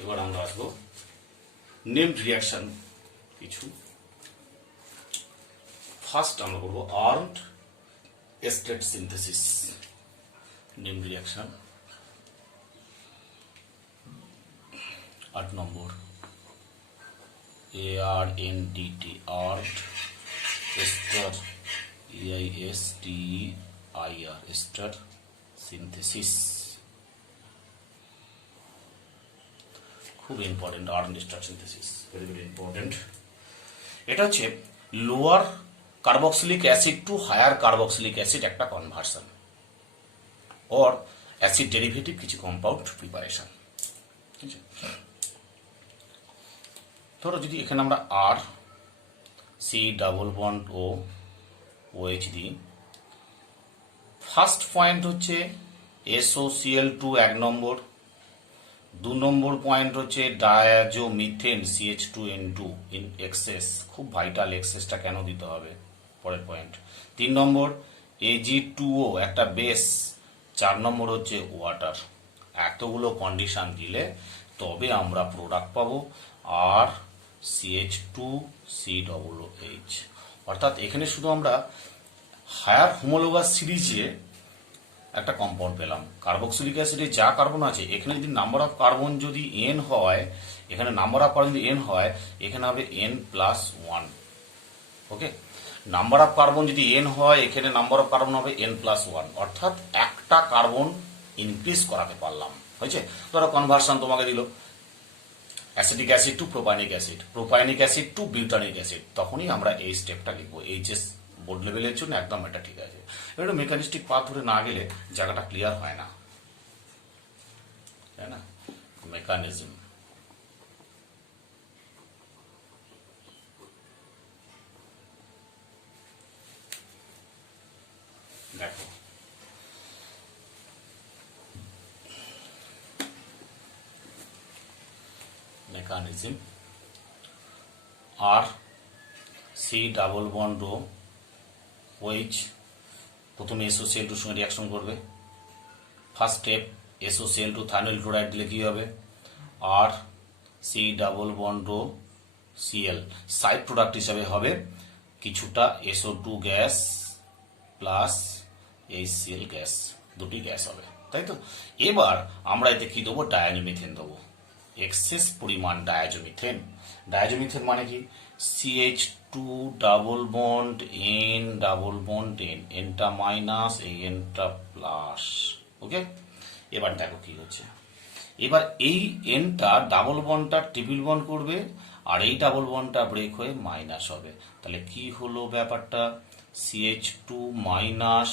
এবার আমরা আসবো নেমড রিয়াকশন কিছু। ফার্স্ট আমরা করবো Arndt Eistert synthesis. Named reaction 8 number, ARNDT, Arndt Eistert, EISTER, Eistert synthesis. খুব important, Arndt Eistert synthesis, very very important. এটা হচ্ছে lower carboxylic acid to higher carboxylic acid একটা কনভার্সন অর অ্যাসিড ডেরিভেটিভ কিছু কম্পাউন্ড প্রিপারেশন। ধরো যদি এখানে আমরা আর C+OOH দিই, ফার্স্ট পয়েন্ট হচ্ছে SOCl2 1 নম্বর, 2 নম্বর পয়েন্ট হচ্ছে ডায়াজোমিথেন CH2N2 ইন এক্সেস, খুব ভাইটাল, এক্সেসটা কেন দিতে হবে পরের পয়েন্ট। 3 নম্বর Ag2O একটা বেস, 4 নম্বর হচ্ছে ওয়াটার। এতগুলো কন্ডিশন দিলে তবে আমরা প্রোডাক্ট পাবো আর CH2COOH। অর্থাৎ এখানে শুধু আমরা হায়ার হোমোলোগাস সিরিজে একটা কম্পাউন্ড পেলাম। কার্বক্সিলিক অ্যাসিডে যা কার্বন আছে, এখানে যদি নাম্বার অফ কার্বন যদি n হয়, এখানে নাম্বার অফ কার্বন যদি n হয়, এখানে হবে n+1। Okay, number of carbon যদি n হয়, এখানে নাম্বার অফ কার্বন হবে n+1, অর্থাৎ একটা কার্বন ইনক্রিজ করাতে পারলাম। হয়েছে? ধরো কনভার্সন তোমাকে দিল acetic acid to propanoic acid, propanoic acid to butanoic acid, তখনই আমরা এই স্টেপটা লিখবো। এইচএস বোর্ড লেভেলের জন্য একদম এটা ঠিক আছে। এটা মেকানিস্টিক পাথ ধরে না গেলে জায়গাটা ক্লিয়ার হয় না, তাই না? মেকানিজম দেখো, মেকানিজম আর C double bond O OH প্রথমে SOCl2 সঙ্গে রিয়াকশন করবে। ফার্স্ট স্টেপ SOCl2 থাইনাইল ক্লোরাইড দিলে কি হবে? আর সি ডাবল বন্ড ও Cl সাইড প্রোডাক্ট হিসাবে হবে কিছুটা SO2 gas plus HCl gas, দুটি গ্যাস হবে, তাই তো? এবার আমরা এতে কি দেবো? ডায়াজোমিথেন দেবো, এক্সেস পরিমাণ ডায়াজোমিথেন। ডায়াজোমিথেন মানে কি? CH2 double bond N double bond N, এনটা মাইনাস এই এনটা প্লাস। ওকে, এবার দেখো কি হচ্ছে। এবার এই এনটা ডাবল বন্ডটা ট্রিপল বন্ড করবে আর এই ডাবল বন্ডটা ব্রেক হয়ে মাইনাস হবে। তাহলে কি হলো ব্যাপারটা? CH2 minus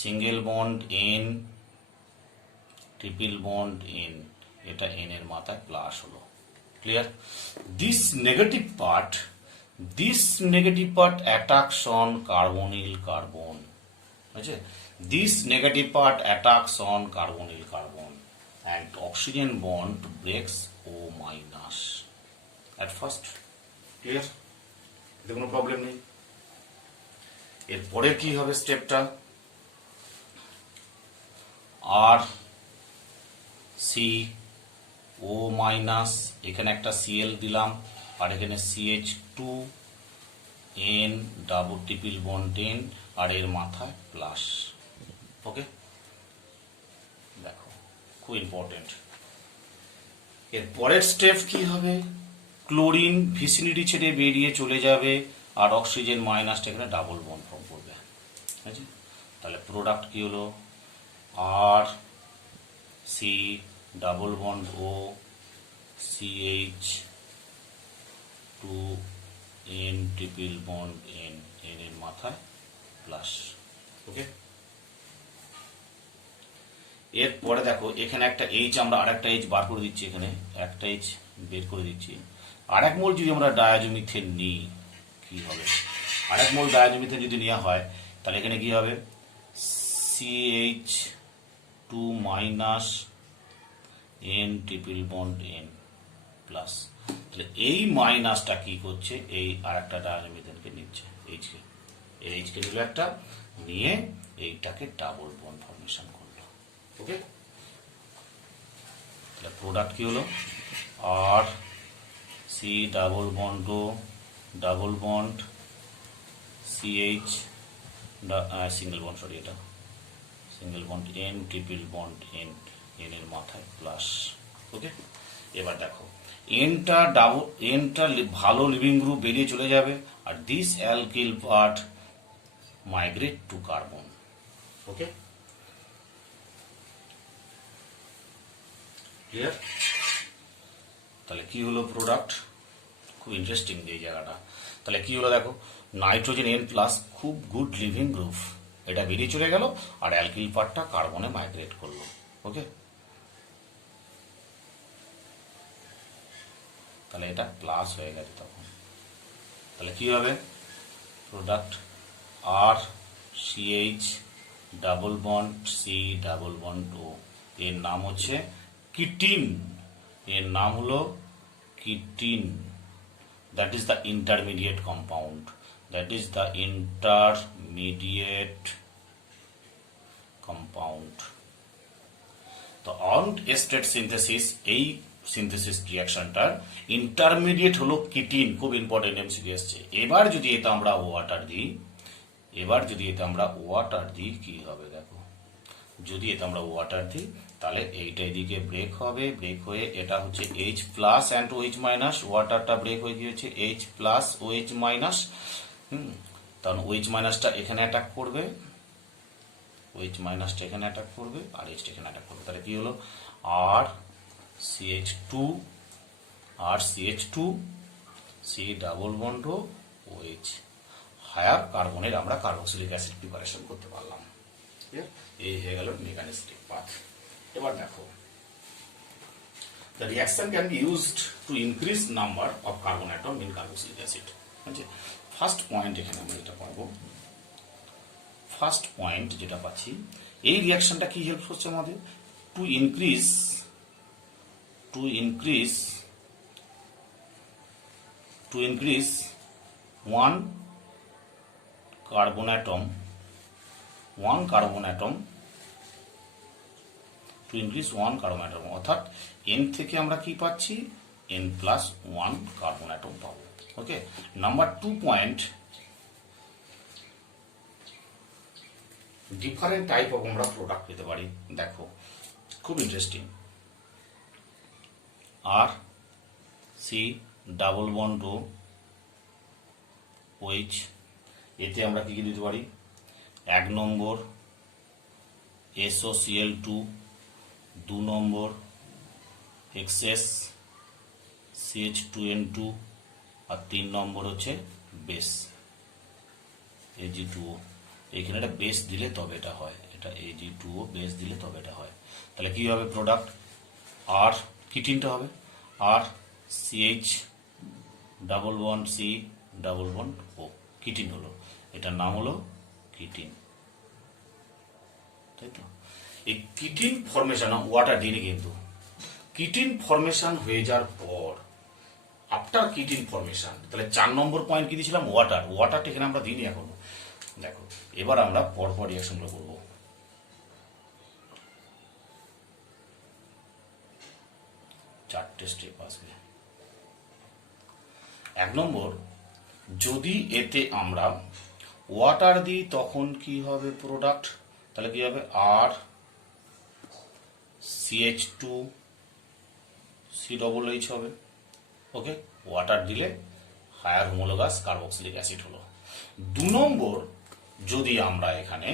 single bond N triple bond N, এটা N এর মাথায় প্লাস হলো। Clear? This negative part attacks on carbonyl carbon. বুঝছে? This negative part attacks on carbonyl carbon and oxygen bond breaks O minus at first. Clear? এতে কোনো প্রবলেম নেই। এরপরে কি হবে স্টেপটা? আর সি ও মাইনাস, এখানে একটা Cl দিলাম আর এখানে CH2 N double triple bond N আর এর মাথায় প্লাস। ওকে, দেখো খুব ইম্পর্টেন্ট। এর পরের স্টেপ কি হবে? ক্লোরিন ভিসিনিটি ছেড়ে বেরিয়ে চলে যাবে আর অক্সিজেন মাইনাসটা এখানে ডাবল বন্ড ফর্ম করবে। ঠিক আছে? তাহলে প্রোডাক্ট কি হলো? আর সি ডাবল বন্ড ও CH2 N triple bond N, N এর মাথায় প্লাস। ওকে, এরপরে দেখো এখানে একটা H, আমরা আরেকটা H বার করে দিচ্ছি, এখানে একটা H বের করে দিচ্ছি। আর এক মোল যদি আমরা ডায়াজোমিথেন নিই কি হবে? আর এক মোল ডায়াজোমিথেন যদি নেওয়া হয় তাহলে এখানে কি হবে? CH2 minus N triple bond N plus. তাহলে এই মাইনাসটা কি করছে? এই আর একটা ডায়াজোমিথেনকে নিচ্ছে, এইচকে, এই এইচকে নিল একটা, নিয়ে এইটাকে ডাবল বন্ড ফর্মেশন করলো। ওকে, তাহলে প্রোডাক্ট কি হলো? R C double bond O double bond CH single bond, sorry এটা single bond N triple bond N, N এর মাথায় প্লাস। ওকে, এবার দেখো এনটা ভালো লিভিং গ্রুপ বেরিয়ে চলে যাবে আর this alkyl part migrate to carbon. Okay, clear? তাহলে কি হলো প্রোডাক্ট? খুব ইন্টারেস্টিং এই জায়গাটা। তাহলে কি হলো দেখো, নাইট্রোজেন N প্লাস, খুব গুড লিভিং গ্রুপ, এটা বেরিয়ে চলে গেল আর অ্যালকিল পার্টটা কার্বনে মাইগ্রেট করলো। ওকে, তাহলে এটা প্লাস হয়ে গেছে তখন। তাহলে কি হবে? Product R CH double bond C double bond O, এর নাম হচ্ছে কিটিন, এর নাম হলো কিটিন। That is the intermediate compound, that is the intermediate compound. তো অন স্টেট সিনথেসিস, এই সিনথেসিস রিয়াকশনটার ইন্টারমিডিয়েট হলো কিটিন, খুব ইম্পর্টেন্ট এমসিকিউ এসছে। এবার যদি এটা আমরা ওয়াটার দিই, কি হবে দেখো, যদি এটা আমরা ওয়াটার দিই তাহলে এইটা এদিকে ব্রেক হবে, ব্রেক হয়ে এটা হচ্ছে H plus and OH minus, ওয়াটারটা ব্রেক হয়ে গিয়েছে H প্লাস OH মাইনাস। তখন OH মাইনাসটা এখানে অ্যাটাক করবে, OH মাইনাসটা এখানে অ্যাটাক করবে, আর H এখানে অ্যাটাক করবে। তাহলে কি হলো, RCH2 C double bond OH, higher কার্বনের আমরা কার্বক্সিলিক অ্যাসিড প্রিপারেশন করতে পারলাম। এই হয়ে গেল মেকানিস্টিক পাথ। এবার দেখো, the reaction can be used to increase number of carbon atom in carboxylic acid। First point এখানে আমরা যেটা পাবো, ফার্স্ট পয়েন্ট যেটা পাচ্ছি, এই রিয়াকশনটা কি হেল্প করছে আমাদের, to increase one carbon atom, to increase one carbon atom, অর্থাৎ n থেকে আমরা কি পাচ্ছি, n প্লাস 1 কার্বন অ্যাটম পাবো। Okay, number 2 point, different type of আমরা প্রোডাক্ট পেতে পারি। দেখো খুব interesting, RC double bond OH, এতে আমরা কি কি দিতে পারি, 1 নম্বর SOCl2, 2 নম্বর XS CH2N2, আর 3 নম্বর হচ্ছে বেস Ag2O। এইখানে একটা বেস দিলে তবে এটা হয়, এটা Ag2O বেস দিলে তবে এটা হয়। তাহলে কি হবে প্রোডাক্ট, আর কিটিনটা হবে RCH double bond C double bond O, কিটিন হলো, এটার নাম হলো কিটিন, তাই তো। এই কিটিন ফরমেশন ওয়াটার দিনে, কিন্তু কিটিন ফরমেশন হয়ে যাওয়ার পর, আফটার কিটিন ফরমেশন, তাহলে 4 নম্বর পয়েন্ট কি দিয়েছিলাম, ওয়াটারটা এখানে আমরা দিইনি এখনো। দেখো এবার আমরা পরপর রিয়াকশনগুলো করবো। চারটে স্টেপ আসবে। 1 নম্বর, যদি এতে আমরা ওয়াটার দিই তখন কি হবে প্রোডাক্ট, তাহলে কি হবে, RCH2 C ডবল H হবে। ওকে, ওয়াটার দিলে হায়ার হোমোলোগাস কার্বক্সিলিক অ্যাসিড হলো। 2 নম্বর, যদি আমরা এখানে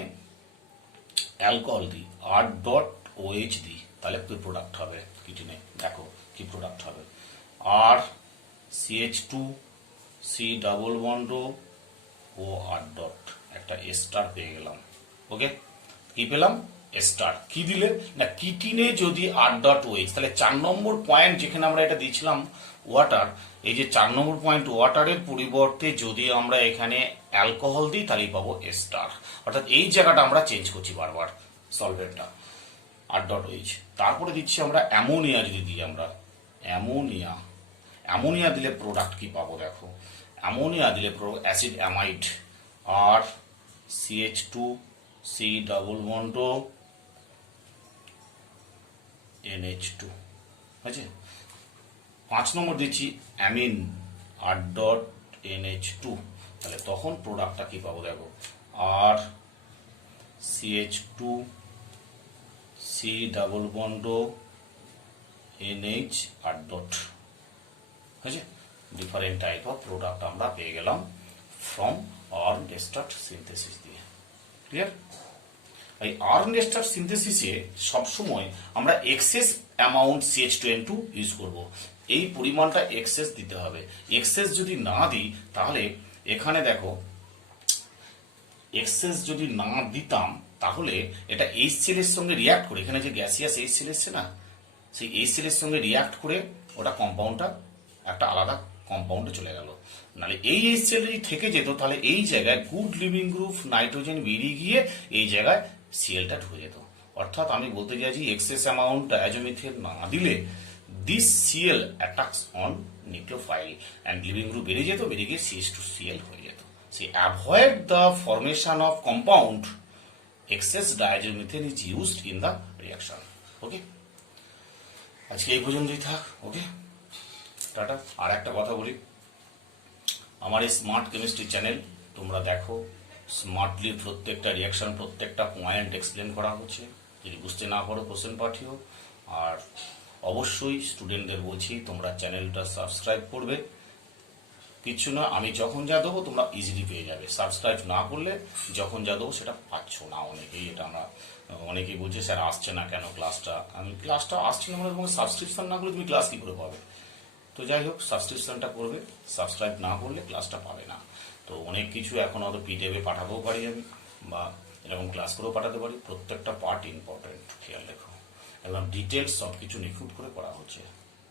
অ্যালকোহল দিই, R.OH দিই, তাহলে কি প্রোডাক্ট হবে কিটিনে, দেখো কি প্রোডাক্ট হবে, RCH2 C ডাবল বন্ড ও R ডট, একটা স্টার পেয়ে গেলাম। ওকে, কি পেলাম, স্টার। কি দিলে না, কিটিনে যদি R.OH, তাহলে 4 নম্বর পয়েন্ট যেখানে আমরা এটা দিয়েছিলাম ওয়াটার, এই যে 4 নম্বর পয়েন্ট ওয়াটারের পরিবর্তে যদি আমরা এখানে অ্যালকোহল দিই তাহলেই পাবো স্টার। অর্থাৎ এই জায়গাটা আমরা চেঞ্জ করছি বারবার সলভেন্টটা, R.OH। তারপরে দিচ্ছি আমরা অ্যামোনিয়া, যদি দিই আমরা অ্যামোনিয়া দিলে প্রোডাক্ট কি পাবো, দেখো অ্যামোনিয়া দিলে acid amide, RCH2 C double bond NH2, আছে। 5 নম্বর দিচ্ছি অ্যামিন, R.NH2, তাহলে তখন প্রোডাক্টটা কি পাবো, দেখো RCH2 C double bond NH R dot, আছে। ডিফারেন্ট টাইপ অফ প্রোডাক্ট আমরা পেয়ে গেলাম ফ্রম আর্নস্টার্ট সিনথেসিস দিয়ে। ক্লিয়ার? এই আর্নস্টার্ট সিনথেসিসে সবসময় আমরা এক্সেস অ্যামাউন্ট CH2N2 ইউজ করব। এই পরিমাণটা এক্সেস দিতে হবে। এক্সেস যদি না দিই তাহলে এখানে দেখো, এক্সেস যদি না দিতাম তাহলে এটা HCl এর সঙ্গে রিয়াক্ট করে, এখানে যে গ্যাসিয়াস HCl এসছে না, সেই HCl এর সঙ্গে রিয়াক্ট করে ওটা কম্পাউন্ডটা একটা আলাদা কম্পাউন্ডে চলে গেল। নাহলে এই HCl যদি থেকে যেত তাহলে এই জায়গায় গুড লিভিং গ্রুপ নাইট্রোজেন বেরিয়ে গিয়ে এই জায়গায় Clটা ঢুকে যেত। অর্থাৎ আমি বলতে চাইছি এক্সেস অ্যামাউন্ট ডায়াজোমিথেন না দিলে this C L attacks on nucleophile and leaving group বেড়ে যেত, বেড়ে গিয়ে CH2Cl হয়ে যেত। সে avoid the formation of compound excess diazomethane is used in the reaction. Okay, আজকে এই পর্যন্তই থাক। ওকে, টাটা। আর একটা কথা বলি, আমার এই স্মার্ট কেমিস্ট্রি চ্যানেল তোমরা দেখো, স্মার্টলি প্রত্যেকটা রিয়াকশন, প্রত্যেকটা পয়েন্ট এক্সপ্লেন করা হচ্ছে। যদি বুঝতে না পারো কোশ্চেন পাঠিও। আর অবশ্যই স্টুডেন্টদের বলছি তোমরা চ্যানেলটা সাবস্ক্রাইব করবে। কিচ্ছু না, আমি যখন যা দেবো তোমরা ইজিলি পেয়ে যাবে। সাবস্ক্রাইব না করলে যখন যা দেবো সেটা পাচ্ছ না। অনেকেই বলছে স্যার আসছে না কেন ক্লাসটা। ক্লাসটা আসছে না মানে তোমাকে সাবস্ক্রিপশন না করলে তুমি ক্লাস কি করে পাবে? তো যাই হোক, সাবস্ক্রিপশনটা করবে, সাবস্ক্রাইব না করলে ক্লাসটা পাবে না। তো অনেক কিছু এখন হয়তো পিডিএফে পাঠাতেও পারি আমি, বা এরকম ক্লাস করেও পাঠাতে পারি। প্রত্যেকটা পার্ট ইম্পর্টেন্ট, খেয়াল রেখো। একদম ডিটেলস সব কিছু নিখুঁত করে করা হচ্ছে।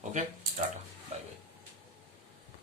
ওকে, টাটা, বাই বাই।